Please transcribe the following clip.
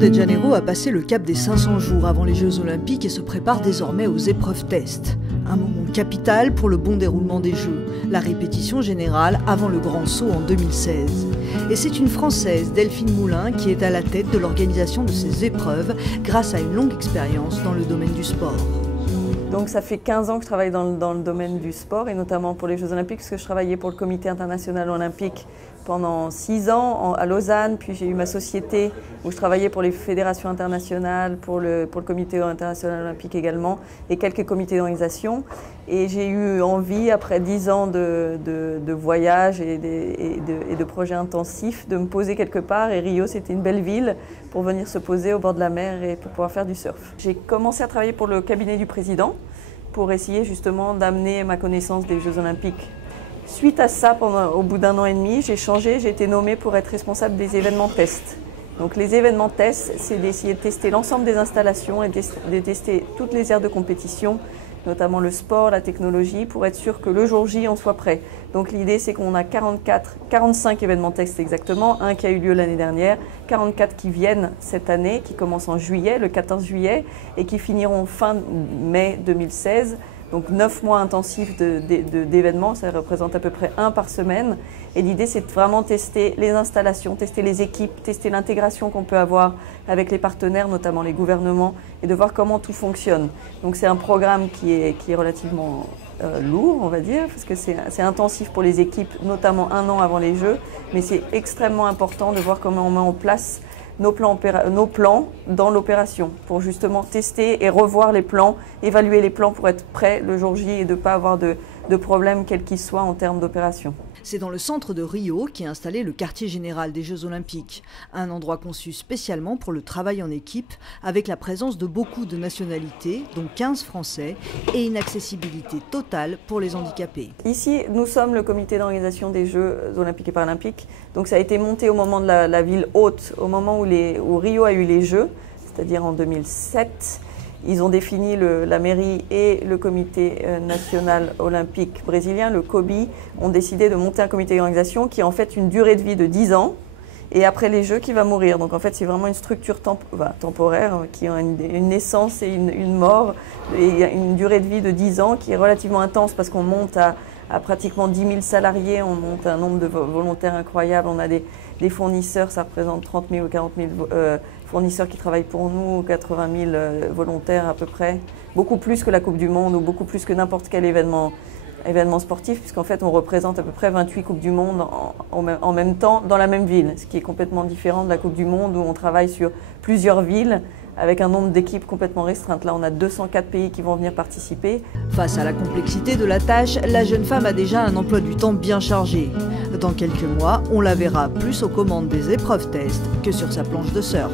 de Janeiro a passé le cap des 500 jours avant les Jeux Olympiques et se prépare désormais aux épreuves test. Un moment capital pour le bon déroulement des Jeux, la répétition générale avant le grand saut en 2016. Et c'est une Française, Delphine Moulin, qui est à la tête de l'organisation de ces épreuves grâce à une longue expérience dans le domaine du sport. Donc ça fait 15 ans que je travaille dans le domaine du sport et notamment pour les Jeux Olympiques parce que je travaillais pour le Comité international olympique pendant 6 ans à Lausanne, puis j'ai eu ma société où je travaillais pour les fédérations internationales, pour le Comité international olympique également et quelques comités d'organisation. Et j'ai eu envie, après 10 ans de voyages et de projets intensifs, de me poser quelque part. Et Rio, c'était une belle ville pour venir se poser au bord de la mer et pour pouvoir faire du surf. J'ai commencé à travailler pour le cabinet du président pour essayer justement d'amener ma connaissance des Jeux Olympiques. Suite à ça, au bout d'1 an et demi, j'ai changé, j'ai été nommée pour être responsable des événements tests. Donc les événements tests, c'est d'essayer de tester l'ensemble des installations et de tester toutes les aires de compétition, notamment le sport, la technologie, pour être sûr que le jour J, on soit prêt. Donc l'idée, c'est qu'on a 45 événements tests exactement, un qui a eu lieu l'année dernière, 44 qui viennent cette année, qui commencent en juillet, le 14 juillet, et qui finiront fin mai 2016. Donc 9 mois intensifs d'événements, ça représente à peu près 1 par semaine. Et l'idée, c'est de vraiment tester les installations, tester les équipes, tester l'intégration qu'on peut avoir avec les partenaires, notamment les gouvernements, et de voir comment tout fonctionne. Donc c'est un programme qui est relativement lourd, on va dire, parce que c'est intensif pour les équipes, notamment 1 an avant les Jeux, mais c'est extrêmement important de voir comment on met en place nos plans dans l'opération pour justement tester et revoir les plans, évaluer les plans pour être prêt le jour J et de ne pas avoir de problème quel qu'il soit en termes d'opération. C'est dans le centre de Rio qu'est installé le quartier général des Jeux Olympiques, un endroit conçu spécialement pour le travail en équipe avec la présence de beaucoup de nationalités, dont 15 Français, et une accessibilité totale pour les handicapés. Ici, nous sommes le comité d'organisation des Jeux Olympiques et Paralympiques, donc ça a été monté au moment de la ville haute, au moment où Rio a eu les Jeux, c'est-à-dire en 2007. Ils ont défini, la mairie et le comité national olympique brésilien, le COBI, ont décidé de monter un comité d'organisation qui a en fait une durée de vie de 10 ans et après les Jeux qui va mourir. Donc en fait c'est vraiment une structure temporaire qui a une naissance et une mort et il y a une durée de vie de 10 ans qui est relativement intense parce qu'on monte à pratiquement 10 000 salariés, on monte un nombre de volontaires incroyable, on a des fournisseurs, ça représente 30 000 ou 40 000 fournisseurs qui travaillent pour nous, 80 000 volontaires à peu près, beaucoup plus que la Coupe du Monde ou beaucoup plus que n'importe quel événement sportif, puisqu'en fait on représente à peu près 28 Coupes du Monde en même temps dans la même ville, ce qui est complètement différent de la Coupe du Monde où on travaille sur plusieurs villes avec un nombre d'équipes complètement restreint. Là, on a 204 pays qui vont venir participer. Face à la complexité de la tâche, la jeune femme a déjà un emploi du temps bien chargé. Dans quelques mois, on la verra plus aux commandes des épreuves tests que sur sa planche de surf.